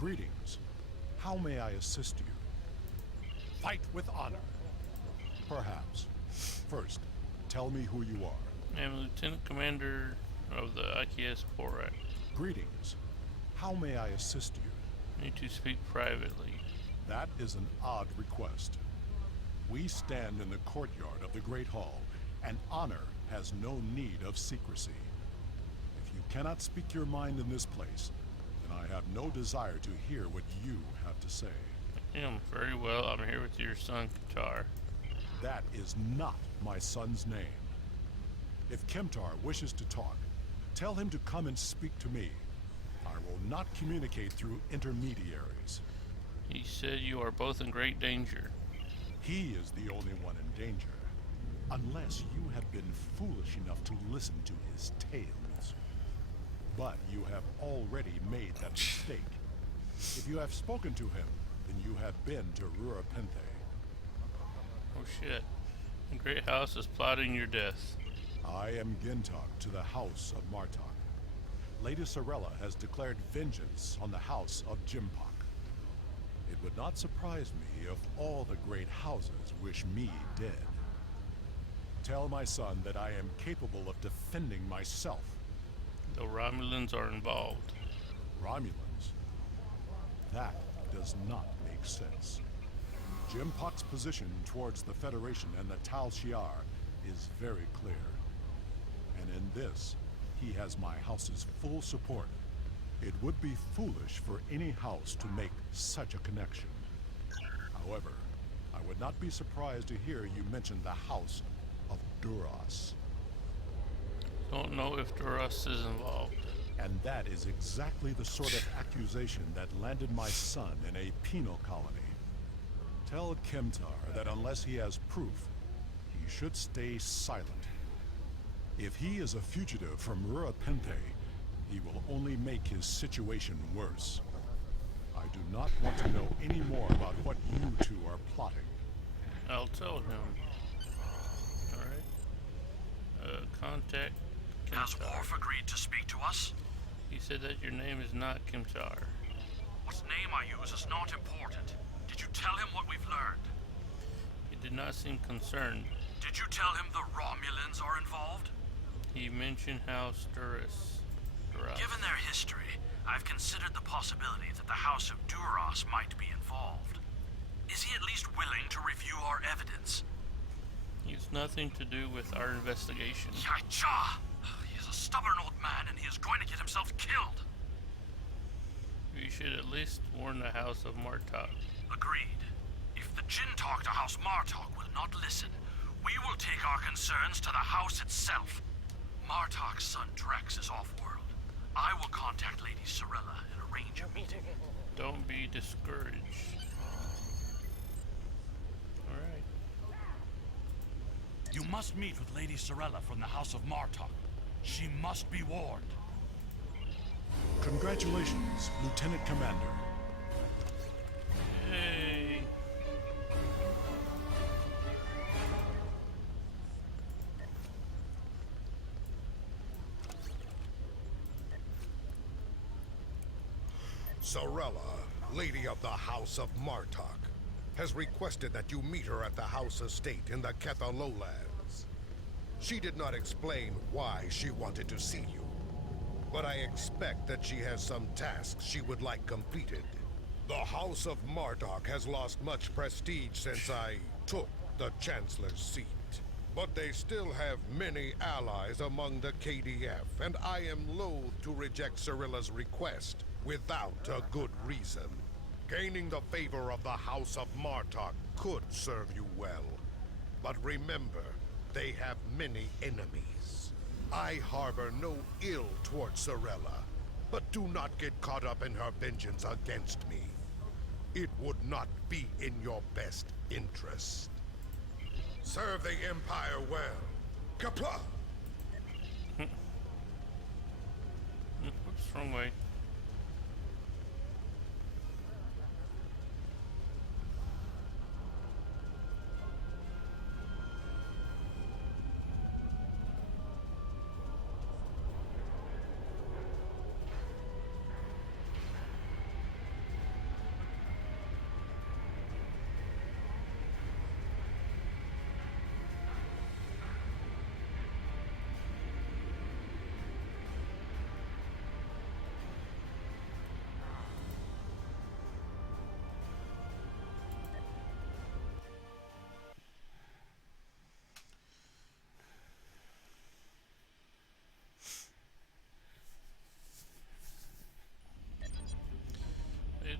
Greetings. How may I assist you? Fight with honor. Perhaps. First, tell me who you are. I am Lieutenant Commander of the IKS Borak. Greetings. How may I assist you? I need to speak privately. That is an odd request. We stand in the courtyard of the Great Hall, and honor has no need of secrecy. If you cannot speak your mind in this place, then I have no desire to hear what you have to say. I am very well. I'm here with your son, Kemtar. That is not my son's name. If Kemtar wishes to talk, tell him to come and speak to me. I will not communicate through intermediaries. He said you are both in great danger. He is the only one in danger, unless you have been foolish enough to listen to his tales. But you have already made that mistake. If you have spoken to him, then you have been to Rurapenthe. Oh shit. The Great House is plotting your death. I am Gintok to the House of Martok. Lady Sorella has declared vengeance on the House of Jimpok. It would not surprise me if all the great houses wish me dead. Tell my son that I am capable of defending myself. The Romulans are involved. Romulans? That does not make sense. Jimpok's position towards the Federation and the Tal Shiar is very clear. And in this, he has my house's full support. It would be foolish for any house to make such a connection. However, I would not be surprised to hear you mention the House of Duras. Don't know if Duras is involved. And that is exactly the sort of accusation that landed my son in a penal colony. Tell Kemtar that unless he has proof, he should stay silent. If he is a fugitive from Rurapenthe, he will only make his situation worse. I do not want to know any more about what you two are plotting. I'll tell him. Alright. Contact Kemtar. Has Worf agreed to speak to us? He said that your name is not Kemtar. What name I use is not important. Did you tell him what we've learned? He did not seem concerned. Did you tell him the Romulans are involved? He mentioned House Duras. Given their history, I've considered the possibility that the House of Duras might be involved. Is he at least willing to review our evidence? He has nothing to do with our investigation. Yaicha! He is a stubborn old man and he is going to get himself killed. We should at least warn the House of Martok. Agreed. If the Jinn talk to House Martok will not listen, we will take our concerns to the house itself. Martok's son Drex is off-world. I will contact Lady Sorella and arrange a meeting. Don't be discouraged. Alright. You must meet with Lady Sorella from the House of Martok. She must be warned. Congratulations, Lieutenant Commander. Yay! Sorella, Lady of the House of Martok, has requested that you meet her at the House Estate in the Ketha Lowlands. She did not explain why she wanted to see you, but I expect that she has some tasks she would like completed. The House of Martok has lost much prestige since I took the Chancellor's seat. But they still have many allies among the KDF, and I am loath to reject Sorella's request without a good reason. Gaining the favor of the House of Martok could serve you well. But remember, they have many enemies. I harbor no ill towards Sorella, but do not get caught up in her vengeance against me. It would not be in your best interest. Serve the Empire well. Kapla! Oops, wrong way.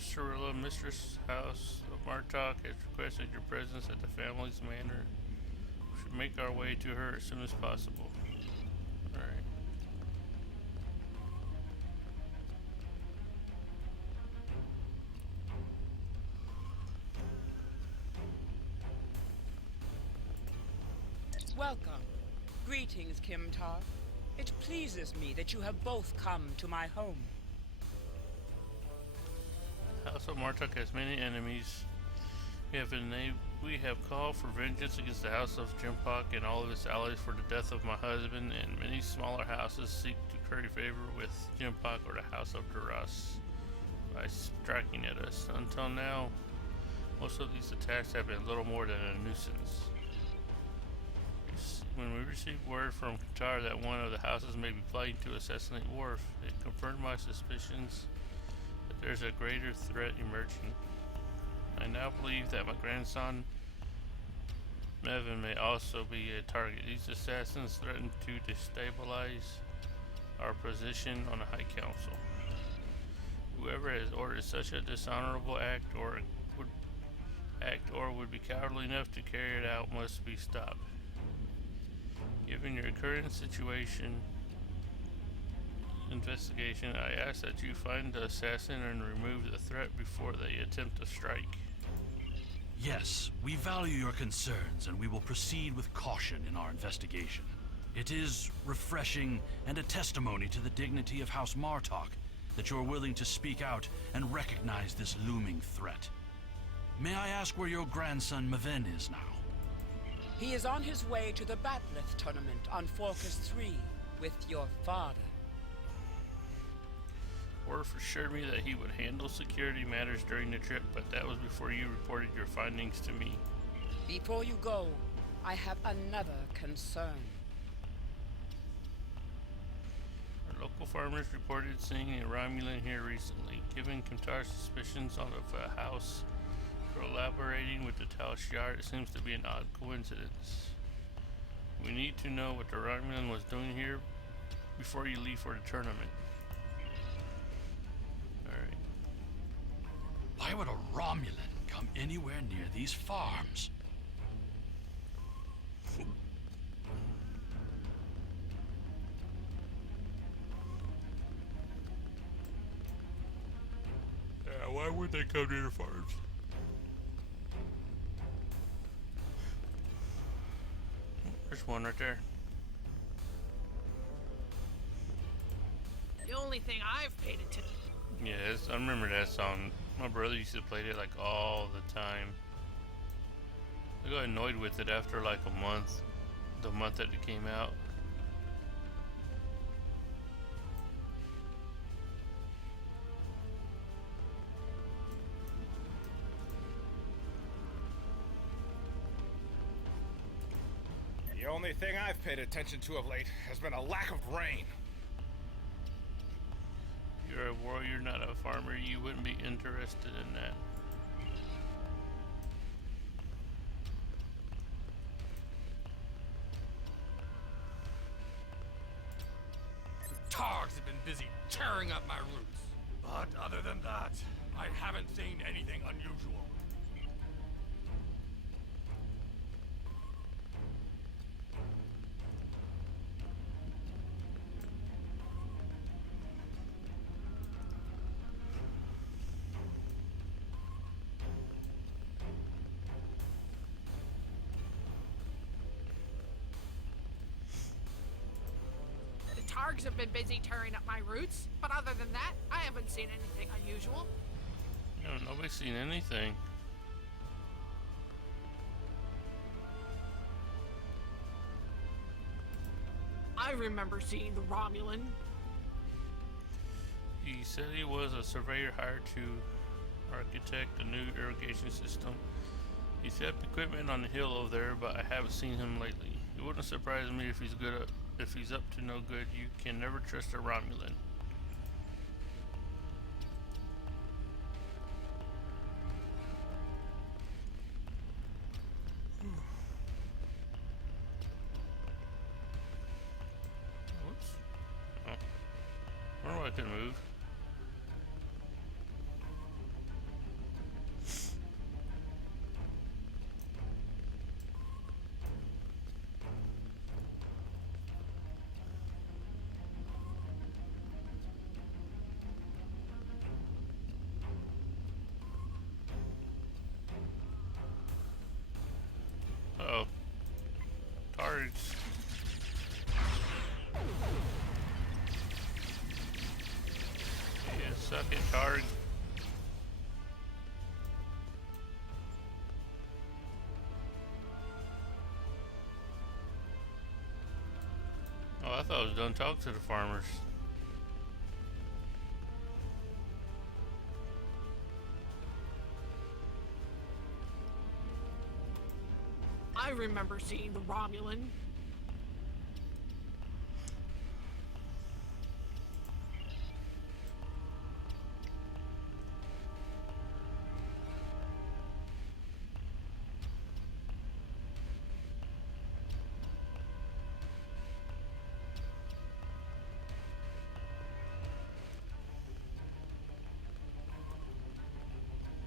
Cirilla, Mistress House of Martok, has requested your presence at the family's manor. We should make our way to her as soon as possible. Alright. Welcome. Greetings, Kimtar. It pleases me that you have both come to my home. House of Martok has many enemies. We have called for vengeance against the House of Jimpok and all of its allies for the death of my husband, and many smaller houses seek to curry favor with Jimpok or the House of Duras by striking at us. Until now, most of these attacks have been little more than a nuisance. When we received word from Qatar that one of the houses may be plotting to assassinate Worf, it confirmed my suspicions that there's a greater threat emerging. I now believe that my grandson Mevin may also be a target. These assassins threaten to destabilize our position on the High Council. Whoever has ordered such a dishonorable act or would be cowardly enough to carry it out must be stopped. Given your current investigation, I ask that you find the assassin and remove the threat before they attempt to strike. Yes, we value your concerns and we will proceed with caution in our investigation. It is refreshing and a testimony to the dignity of House Martok that you are willing to speak out and recognize this looming threat. May I ask where your grandson Maven is now? He is on his way to the Batleth tournament on Forcus 3 with your father. Worf assured me that he would handle security matters during the trip, but that was before you reported your findings to me. Before you go, I have another concern. Our local farmers reported seeing a Romulan here recently. Given Kimtar's suspicions of a house collaborating with the Tal Shiar, it seems to be an odd coincidence. We need to know what the Romulan was doing here before you leave for the tournament. Alright. Why would a Romulan come anywhere near these farms? Yeah, why would they come to the farms? There's one right there. The only thing I've paid attention. Yes, I remember that song. My brother used to play it like all the time. I got annoyed with it after like a month, the month that it came out. The only thing I've paid attention to of late has been a lack of rain. You're a warrior, not a farmer. You wouldn't be interested in that. The Targs have been busy tearing up my roots. But other than that, I haven't seen anything unusual. Targs have been busy tearing up my roots, but other than that, I haven't seen anything unusual. No, nobody's seen anything. I remember seeing the Romulan. He said he was a surveyor hired to architect a new irrigation system. He set up equipment on the hill over there, but I haven't seen him lately. It wouldn't surprise me if he's up to no good. You can never trust a Romulan. Whoops. Oh. I wonder why I couldn't move. Hit Targ. Oh, I thought I was done talking to the farmers. I remember seeing the Romulan.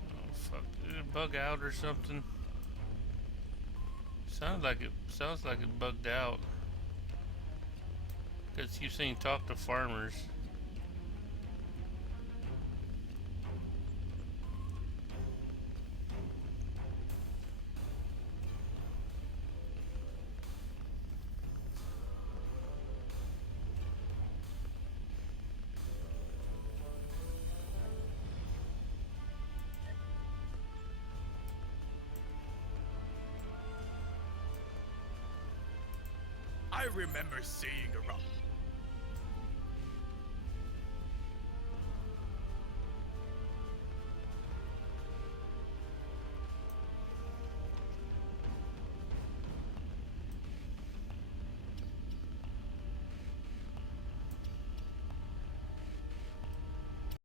Oh fuck! Did it bug out or something? Sounds like it bugged out. Cause you've seen talk to farmers. I remember seeing a